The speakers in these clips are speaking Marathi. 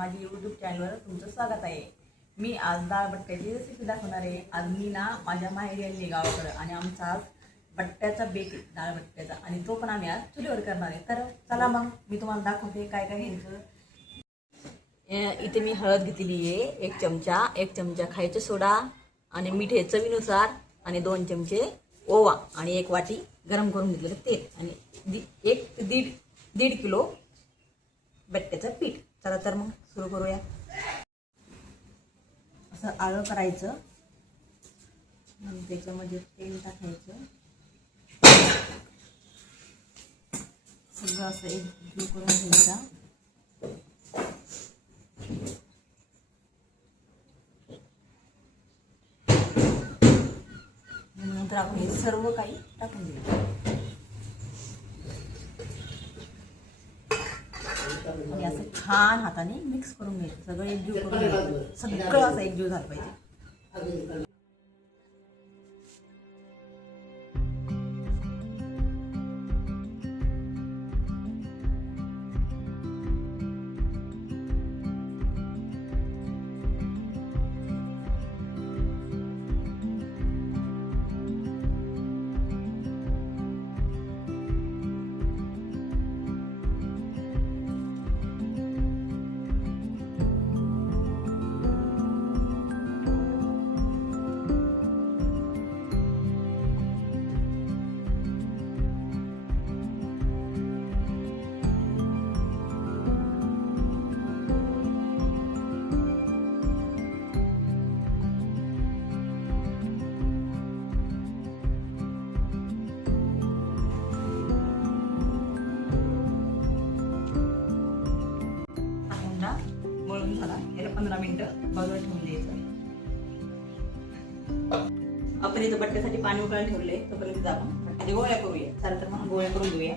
माझी यूट्यूब चॅनलवर तुमचं स्वागत आहे। मी आज डाळ बट्ट्याची रेसिपी दाखवणार आहे। आज मी ना माझ्या माहेरी आली गावाकडे आणि आमचा आज बट्ट्याचा बेक डाळ बट्ट्याचा आणि तो पण आम्ही आज चुलीवर करणार आहे। तर चला मग मी तुम्हाला दाखवते काय काय घ्यायचं। इथे मी हळद घेतली आहे 1 चमचा, 1 चमचा खायचा सोडा आणि मीठ हे चवीनुसार आणि 2 चमचे ओवा आणि 1 वाटी गरम करून घेतलेलं तेल आणि 1 ते 1.5 किलो बट्ट्याचं पीठ। चला तर मग सुरू करूया। असं आळं करायचं आणि त्याच्यामध्ये तेल टाकायचं, सगळं असं एकजीव करून घ्यायचा। नंतर आपण हे सर्व काही टाकून देऊ आणि असं छान हाताने मिक्स करून घ्यायचं, सगळं एकजीव करून घ्यायचं, सगळं असं एकजीव झालं पाहिजे। मळून झाला, याला 15 मिनिटं बाजूला ठेवून द्यायचं। आपण इथं बट्ट्यासाठी पाणी उकळायला ठेवले, तोपर्यंत आपण बट्ट्याच्या गोळ्या करूया। चला तर मग गोळ्या करून घेऊया।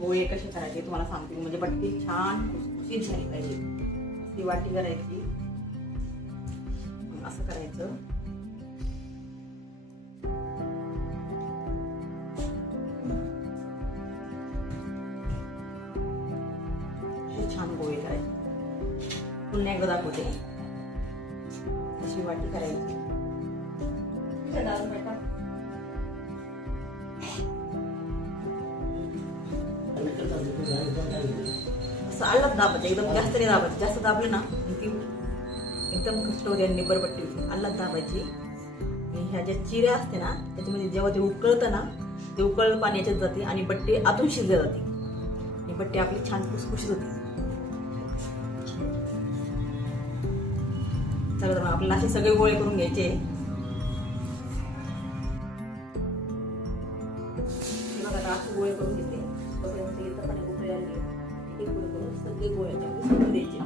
गोळे कसे करायचे तुम्हाला सांगते, म्हणजे बट्टी छान खुसखुशीत झाली पाहिजे। ती वाटी करायची, असं करायचं, छान गोळे करायचे। पुन्हा एकदा दाखवते, अशी वाटी करायची, असं आल्लाच दाबायचं, एकदम जास्त नाही दाबायचं, जास्त दाबलं ना ती एकदम कस्टोरी आणि निबरपट्टी होती। आल्लाच दाबायची। ह्या ज्या चिऱ्या असते ना त्याच्यामध्ये जेव्हा ते उकळतं ना, ते उकळलं पाणी याच्यात जाते आणि बट्टी आतून शिजली जाते आणि बट्टी आपली छान खुसखुशीत होती। चला तर आपल्याला असे सगळे गोळे करून घ्यायचे। बघा आता असे गोळे करून घेते, इथं पाणी उकळी आली, एक गोळे करून सगळे गोळे सोडून द्यायचे।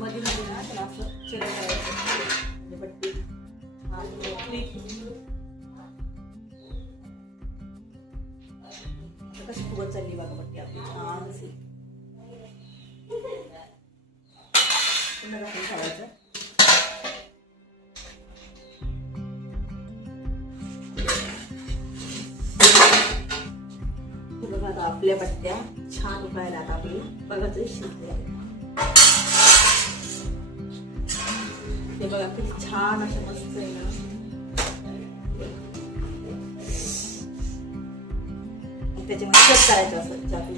मध्ये ना त्याला असं चिरा करायचं, बट्टी कशी फुगत चालली बघा बट्टी आपली छान असेल। पुन्हा झाकून ठेवायचं। बघा आता आपल्या बट्ट्या छान उकळायला आता आपली बघायचं शिजले। हे बघा किती छान अशा मस्त आहे ना। त्याच्यामध्ये कट करायचं असं चाकू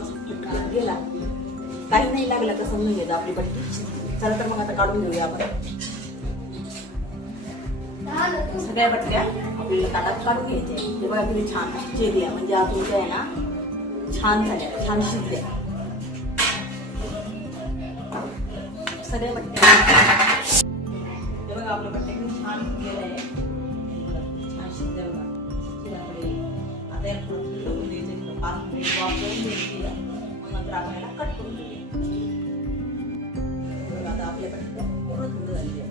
फटकन गेला, काही नाही लागला तर समजून घ्यायचं आपली बट्टी। चला तर मग आता काढून घेऊया आपण। सगळ्या बट्ट्या आपल्याला ताटात काढून घ्यायच्या। हे बघा किती छान चिरल्या, म्हणजे आतून काय आहे ना छान झाल्या, छान शिजल्या सगळ्या बट्ट्या। हे बघा आपल्या बट्ट्या किती छान शिजलेल्या आहे, छान शिजल्या बघा। आता याला थोडं थंड होऊन द्यायचं, इकडं 5 मिनिट वाफवून द्यायची. मग नंतर आपण याला कट करून घेऊया. बघा आता आपल्या बटाटे पूर्ण थंड झालेली आहे.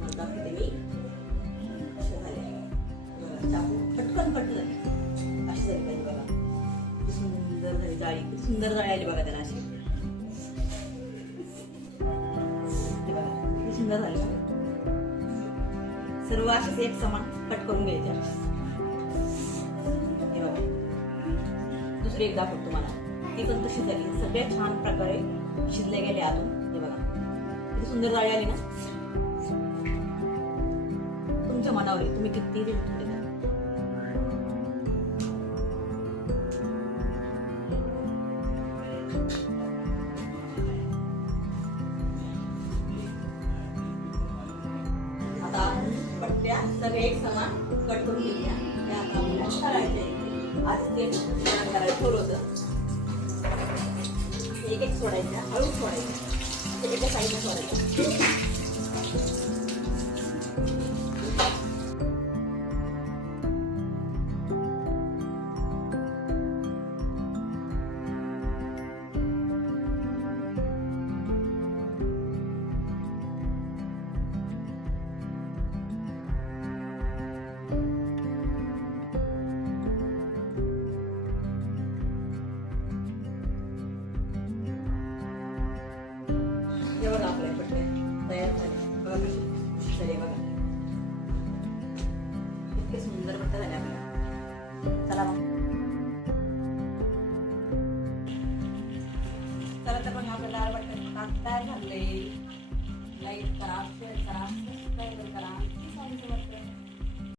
मला दाखवते मी अशा झाल्या. बघा चाकू पटकन कट झाली, अशी झाली पाहिजे. बघा किती सुंदर झाली जाळी, किती सुंदर जाळी आली बघा त्याला अशी. ते बघा किती सुंदर झाली. सर्व असेच एक समान कट करून घ्यायचे. हे बघा दुसरी एक दाखवतो तुम्हाला, ती पण तशी झाली. सगळ्या छान प्रकारे शिजले गेले आतून. हे बघा किती सुंदर जाळी आली ना. तुमच्या मनावर आहे, तुम्ही किती देऊ. आता आपण पट्ट्या सगळे एक समान कट करून घेऊया. त्या आता आपल्याला तळायच्या. आधी तेल गरम करायला ठेवलं होतं. एक एक सोडायच्या, हळूच सोडायच्या, एका साईडला सोडायच्या. हे बघा आपल्या पट्ट्या तयार झाले. बघा कशी झाली बघा, इतके सुंदर पट्ट्या झाल्या आपल्या. चला मग चला तर मग आपल्याला बटाटे तयार झाले. लाईक करा.